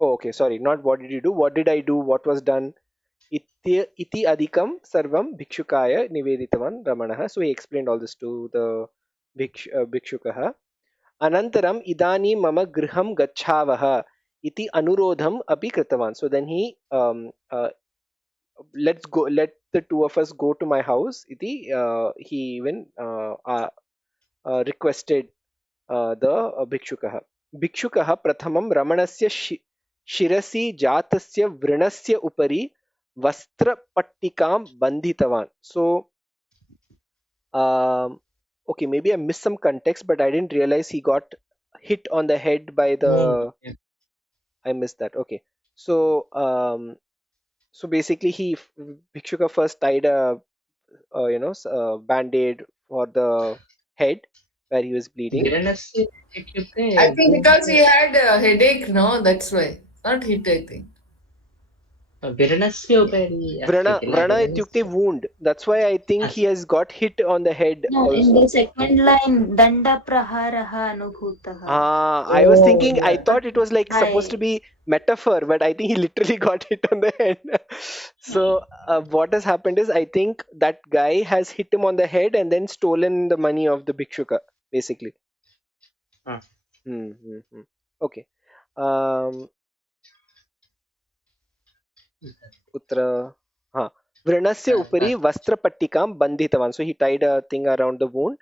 Oh, okay, sorry, not what did you do, what did I do, what was done. इति अधिकं सर्वं भिक्षुकाय निवेदितवान् रमणः. So he explained all this to the भिक्षुकः. अनन्तरम् इदानीं मम गृहं गच्छावः इति अनुरोधम् अपि कृतवान्. So then he let the two of us go to my house iti he even requested the भिक्षुकः प्रथमं रमणस्य शिरसि जातस्य व्रणस्य उपरि वस्त्रपट्टिकां बन्धितवान्. So okay, maybe I missed some context, but I didn't realize he got hit on the head by the I missed that. Okay, so so basically Bhikshuka first tied a band-aid for the head where he was bleeding. I think because he had a headache, no, that's why. Not hit, I think. Vrana ityukte wound. That's why I think he has got hit on the head. No, also. in the second line, danda praharaha anubhutah. I was thinking, I thought it was like supposed to be metaphor, but I think he literally got hit on the head. So what has happened is, I think that guy has hit him on the head and then stolen the money of the Bhikshuka, basically. Okay. कुत्र व्रणस्य उपरि वस्त्रपट्टिकां बन्धितवान्. So he tied a thing around the wound.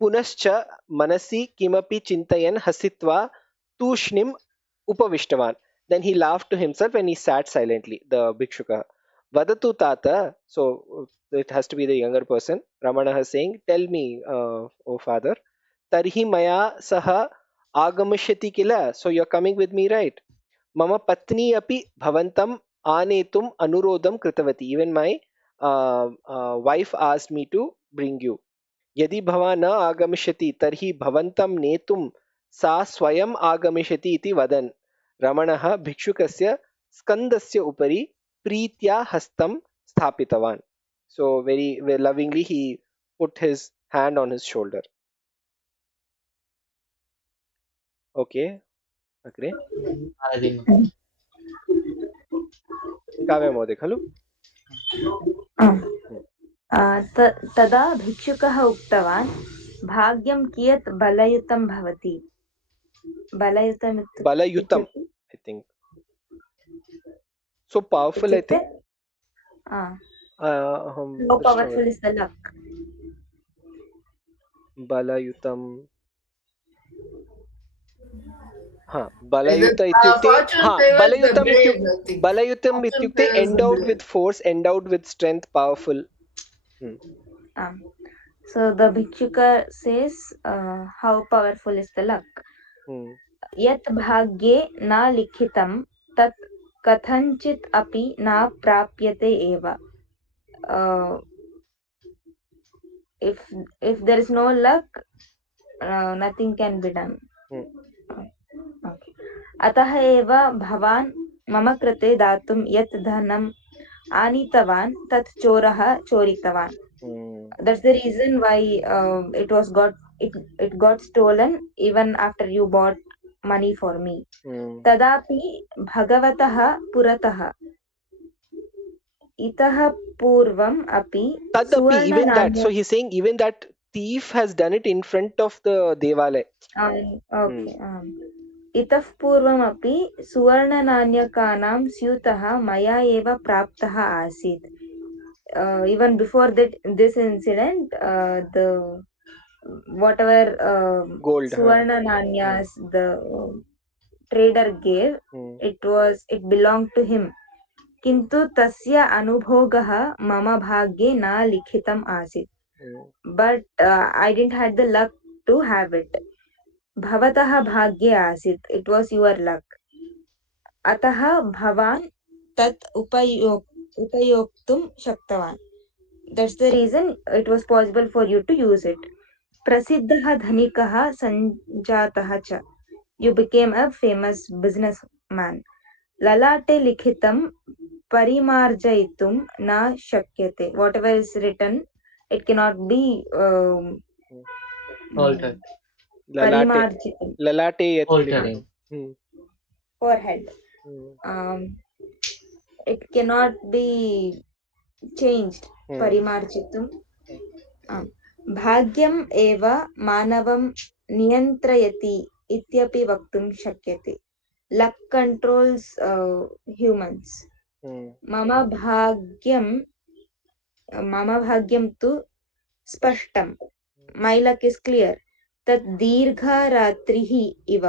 पुनश्च मनसि किमपि चिन्तयन् हसित्वा तूष्णीम् उपविष्टवान्. Then he laughed to himself and he sat silently. The Bhikshuka. Vadatu tata. So it has to be the younger person. Ramana is saying, tell me, O father. Tarhi maya saha agamishyati kila. So you're coming with me, right? Mama patni api bhavantam anetum anurodham kritavati. Even my wife asked me to bring you. यदि भवान् न आगमिष्यति तर्हि भवन्तं नेतुं सा स्वयम् आगमिष्यति इति वदन् रमणः भिक्षुकस्य स्कन्दस्य उपरि प्रीत्या हस्तं स्थापितवान्. So very lovingly he put his hand on his shoulder. Okay. अग्रे काव्य महोदय खलु? तदा भिक्षुकः उक्तवान् भाग्यं कियत् बलयुतं भवति. बलयुतम् I think so powerful. I think how powerful is the luck. बलयुतं बलयुत इत्युक्ते बलयुतम् इत्युक्ते endowed with force, endowed with strength, powerful. So the Bhikshuka says how powerful is the luck. यत् भाग्ये न लिखितं तत् कथञ्चित् अपि न प्राप्यते एव. If there is no luck, nothing can be done. Okay. अतः एव भवान् मम कृते दातुं यत् धनम् आनीतवान् तत् चोरः चोरितवान्. That's the reason why it got stolen even after you bought money for me. तदापि भगवतः पुरतः itah purvam api Tadapi, even that. suvarna So he's saying even that thief has done it in front of the Devalaya. okay. itah purvam api suvarnananyakaanaam syutah maya eva praptah asit. Even before this incident, the whatever Gold, suvarnananyas the trader gave, it belonged to him. किन्तु तस्य अनुभोगः मम भाग्ये न लिखितम् आसीत्. But I didn't had the luck to have it. भवतः भाग्ये आसीत्. It was your luck. अतः भवान् तत् उपयोक्तुं शक्तवान्. That's the reason it was possible for you to use it. प्रसिद्धः धनिकः सञ्जातः च. You became a famous businessman. ललाटे लिखितं परिमार्जयितुं न शक्यते. Whatever is written, it cannot be altered. परिमार्जितं. Lalate Altering. Forehead. It cannot be changed. परिमार्जितुं. भाग्यम् एव मानवं नियन्त्रयति इत्यपि वक्तुं शक्यते. Luck controls humans. मम भाग्यं तु स्पष्टं. My luck is clear. तत् दीर्घरात्रिः इव.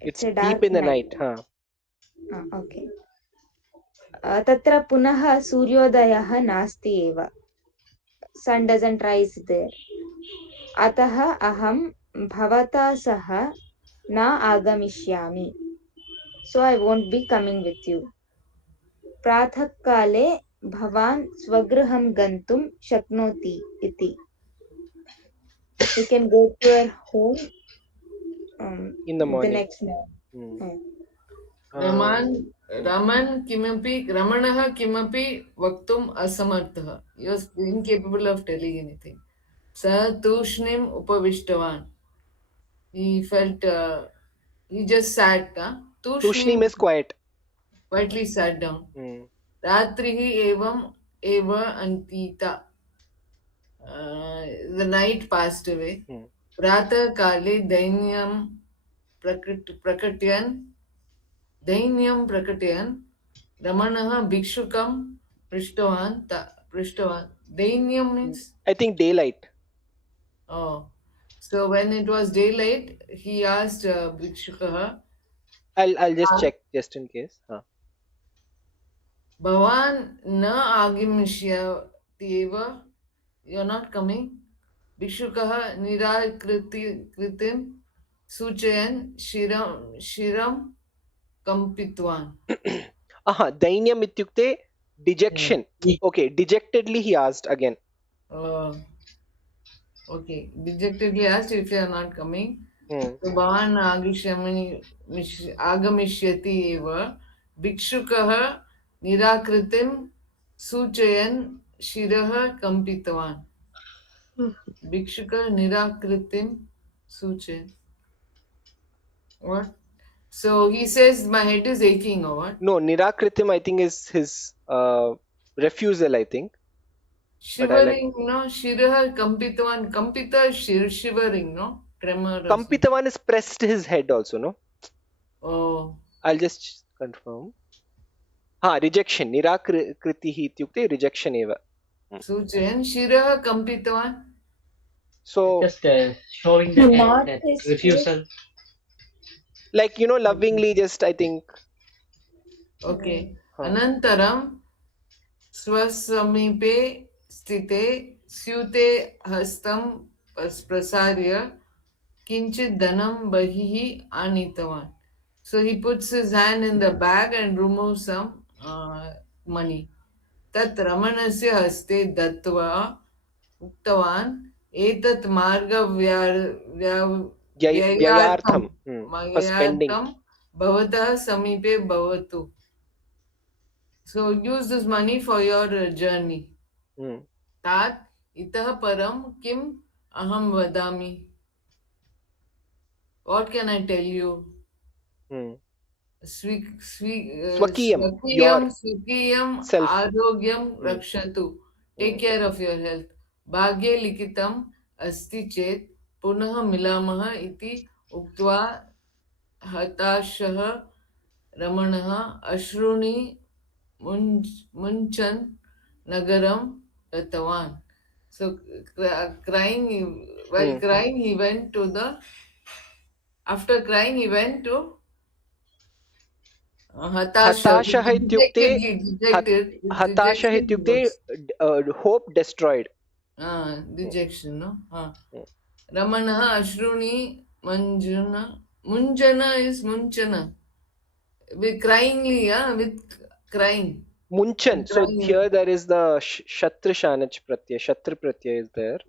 It's deep in the night. Okay. तत्र पुनः सूर्योदयः नास्ति एव. Sun doesn't rise there. अतः अहं भवता सह न आगमिष्यामि. So I won't be coming with you. प्रातःकाले भवान् स्वगृहं गन्तुं शक्नोति इति. You can go to your home in the morning. The next morning. Ramanah kimapi vaktum asamartha. He was incapable of telling anything. Sa tushnim upavishtavan. He felt, he just sat. Tushnim is quiet. Quietly sat down. Ratrihi evam eva antita. The night passed away. Prata kale dainyam prakatyan. Dainyam prakatyan. Ramanah bhikshukam prishtavan. Dainyam means? I think daylight. Oh. So when it was daylight, he asked Bhikshukaha. I'll just check just in case. Bhavan na agimishyati eva. You're not coming. Bhikshukaha nirakritim suchayan shiram kampitwan. Dainyam ityukte dejection. Okay, dejectedly he asked again. Okay, dejectedly asked if you are not coming. So Bhavan agamishyati eva. Bhikshukah nirakritim suchayan shirah kampitwan. Bhikshukah nirakritim suchayan. What? So he says my head is aching or what? No, nirakritim I think is his refusal, I think. Shivering, no? Shirah kampitwan. Kampita shivering, no? Tremor. Kampitavan is pressed his head also, no? Oh. I'll just confirm. Rejection. Nirakritihi ityukte rejection eva. Suchayan shirah kampitwan. So just showing the head, that refusal. Like, lovingly just, I think. Okay. Anantaram swasamipe stite syute hastam prasarya kinchit dhanam bahihi anitavan. So he puts his hand in the bag and removes some money. Tat Ramanasya haste dattva uktavan etat marga Vyayartham. For spending. vyayartham bhavatah samipe bhavatu. So use this money for your journey. Tat itah param kim aham vadami. What can I tell you? Swakiyam. Swakiyam Self. arogyam rakshatu. Take care of your health. Bhagye likitam asti chet punah milamaha iti uktva hatashah ramanah ashruni munchan nagaram gatavan. So crying, while crying, he went to the. After crying, he went to Hatashah ityukte dejected. Hatashah ityukte hope destroyed. Dejection, no? Ramana Ashruni Munjana is Munchana. With cryingly, with crying. Munchan. So here there is the Shatra Shanach Pratyay. Shatra Pratyay is there.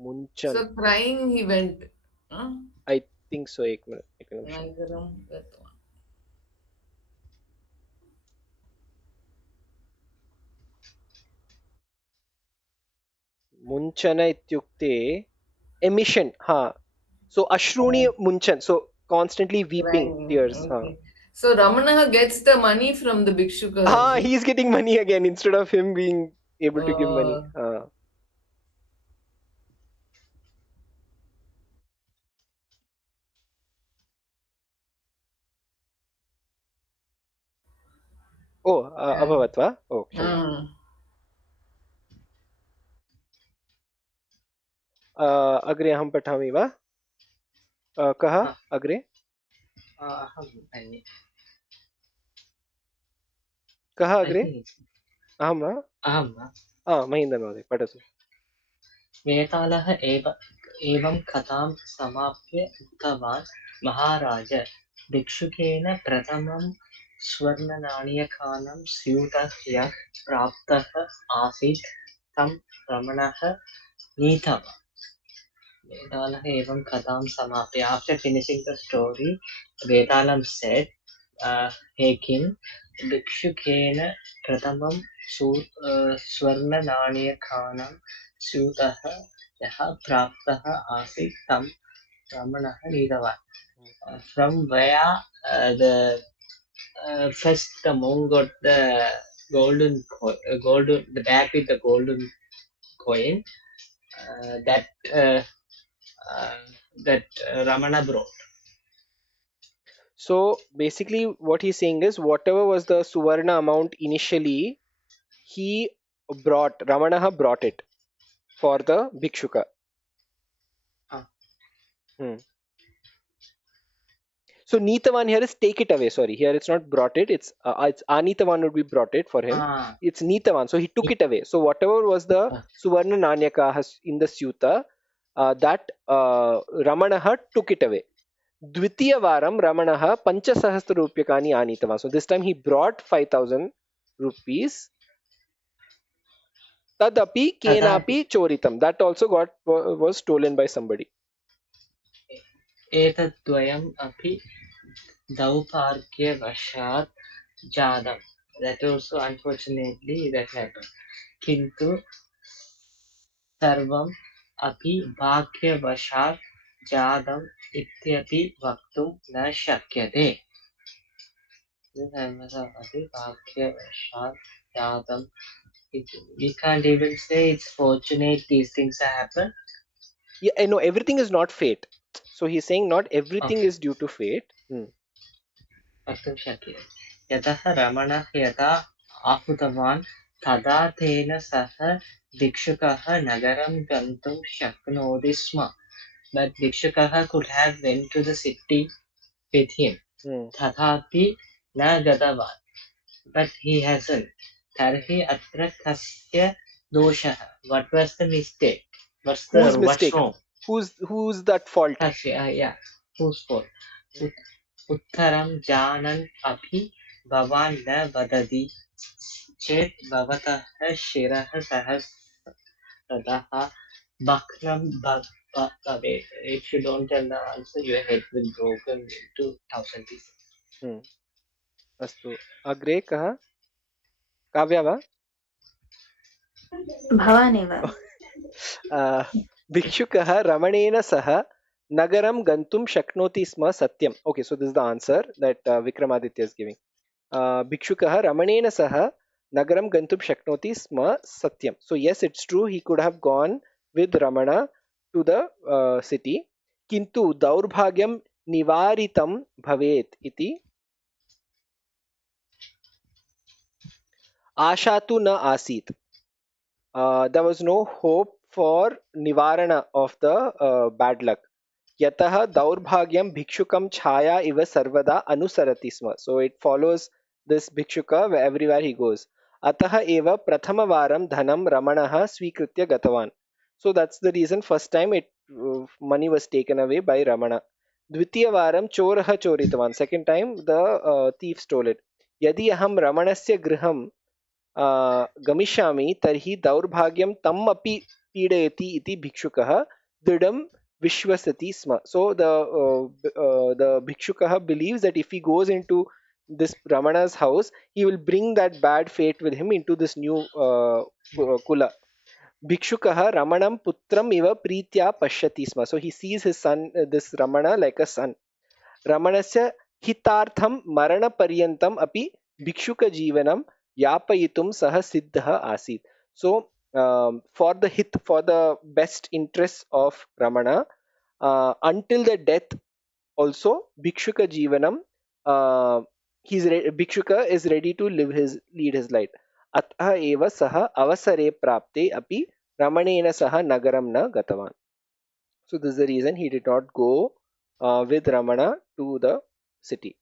Munchan. So crying he went. I think so. Ek minute. Munchana ityukte emission. So Ashruni Munchan. So constantly weeping crying, tears. Okay. So Ramana gets the money from the Bhikshuka. He's getting money again instead of him being able to give money. Abhavat va? Okay. अग्रे अहं पठामि वा? कः अग्रे? कः अग्रे? अहं वा? अहं वा? महेन्द्र महोदय पठतु। वेतालः एवं कथां समाप्य उक्तवान्, महाराज, भिक्षुकेन प्रथमं स्वर्णनाणयकानां स्यूतः यः प्राप्तः आसीत् तं रमणः नीतवान्. Vedalah evam katham samapya. After finishing the story, Vedalam said, hey king, Bhikshukena pratamam swarna nanyakanam syutaha yaha praptaha asit tam ramanaha nidava. From where the first the monk got the golden, the bag with the golden coin, that Ramana brought. So basically what he's saying is whatever was the Suvarna amount initially, Ramana brought it for the Bhikshuka. So Nitavan here is take it away. Sorry, here it's not brought it. It's Anitavan would be brought it for him. It's Nitavan. So he took it away. So whatever was the Suvarna Nanyaka in the Syuta, that Ramana took it away. Dvitiya varam Ramana Panchasahastra Rupyakani Anitavan. So this time he brought 5,000 rupees. Tadapi kenapi choritam. That also was stolen by somebody. Etadvayam api Daupargyavashat Jadam. That also unfortunately that happened. Kintu Sarvam api Bhagyavashat Jadam Ityapi Vaktum na Shakyate. We can't even say it's fortunate these things happen. Yeah, I know everything is not fate. So he's saying not everything is due to fate. यतः रमणः यदा आहूतवान् तदा तेन सह भिक्षुकः नगरं गन्तुं शक्नोति स्म. But भिक्षुकः could have went to the city with him. तथापि न गतवान्. But he hasn't. तर्हि अत्र कस्य दोषः? What was the mistake? What's wrong? who's that fault? Yeah, whose fault? उत्तरं जानन् अपि भवान् न वदति चेत् भवतः शिरः सहस्रतः भग्नं भवेत्. If you don't tell the answer, your head will broken into 1,000 pieces. अस्तु, अग्रे कः? काव्या वा? भवानेव. भिक्षुकः रमणेन सह नगरं गन्तुं शक्नोति स्म सत्यम्. Okay, so this is the answer that Vikramaditya is giving. भिक्षुकः रमणेन सह नगरं गन्तुं शक्नोति स्म सत्यं. So yes, it's true, he could have gone with Ramana to the city. किन्तु दौर्भाग्यं निवारितं भवेत् इति आशा तु न आसीत्. There was no hope for nivarana of the bad luck. यतः दौर्भाग्यं भिक्षुकं छाया इव सर्वदा अनुसरति स्म. So it follows this भिक्षुका everywhere he goes. अतः एव प्रथमवारं धनं रमणः स्वीकृत्य गतवान्. So that's the reason first time money was taken away by Ramana. द्वितीयवारं चोरः चोरितवान्. Second time the thief stole it. यदि अहं रमणस्य गृहं गमिष्यामि तर्हि दौर्भाग्यं तम् अपि पीडयति इति भिक्षुकः दृढं विश्वसति स्म. So the भिक्षुकः believes that if he goes into this Ramana's house, he will bring that bad fate with him into this new kula. भिक्षुकः रमणं पुत्रम् इव प्रीत्या पश्यति स्म. So he sees his son, this Ramana, like a son. रमणस्य हितार्थं मरणपर्यन्तम् अपि भिक्षुकजीवनं यापयितुं सः सिद्धः आसीत्. So for the best interests of Ramana, until the death also Bhikshuka Jivanam, Bhikshuka is ready to lead his life. अतः एव सः अवसरे प्राप्ते अपि रमणेन सह नगरं न गतवान्. So this is the reason he did not go with Ramana to the city.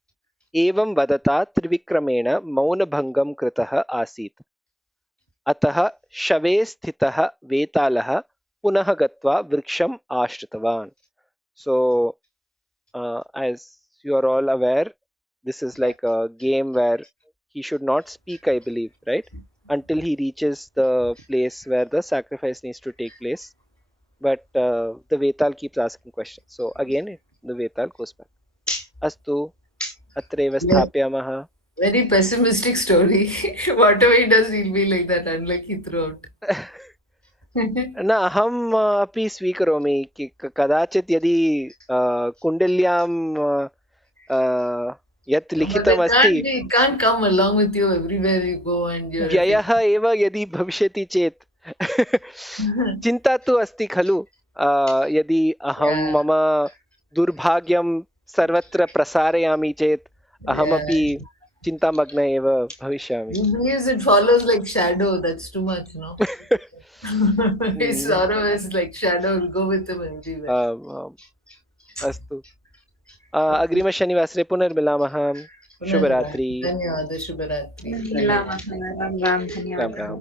एवं वदता त्रिविक्रमेण मौनभङ्गं कृतः आसीत्. अतः शवे स्थितः वेतालः पुनः गत्वा वृक्षम् आश्रितवान्. So as you are all aware, this is like a game where he should not speak, I believe, right, until he reaches the place where the sacrifice needs to take place. But the Vetal keeps asking questions. So again the Vetal goes back. Astu अत्रैव स्थापयामः. Very pessimistic story. Whatever he does, he'll be like that, unlucky throughout. न अहम् अपि स्वीकरोमि कदाचित् यदि कुण्डल्यां यत् लिखितमस्ति, it can't come along with you everywhere you go and व्ययः एव यदि भविष्यति चेत् चिन्ता तु अस्ति खलु. यदि अहं मम दुर्भाग्यं सर्वत्र प्रसारयामि चेत् अहमपि चिन्तामग्न एव भविष्यामि. It follows like shadow. That's too much, no? His sorrow is like shadow, will go with him everywhere. अस्तु, अग्रिमशनिवासरे पुनर्मिलामः. शुभरात्रि. धन्यवादः. शुभरात्रि. राम राम. राम राम.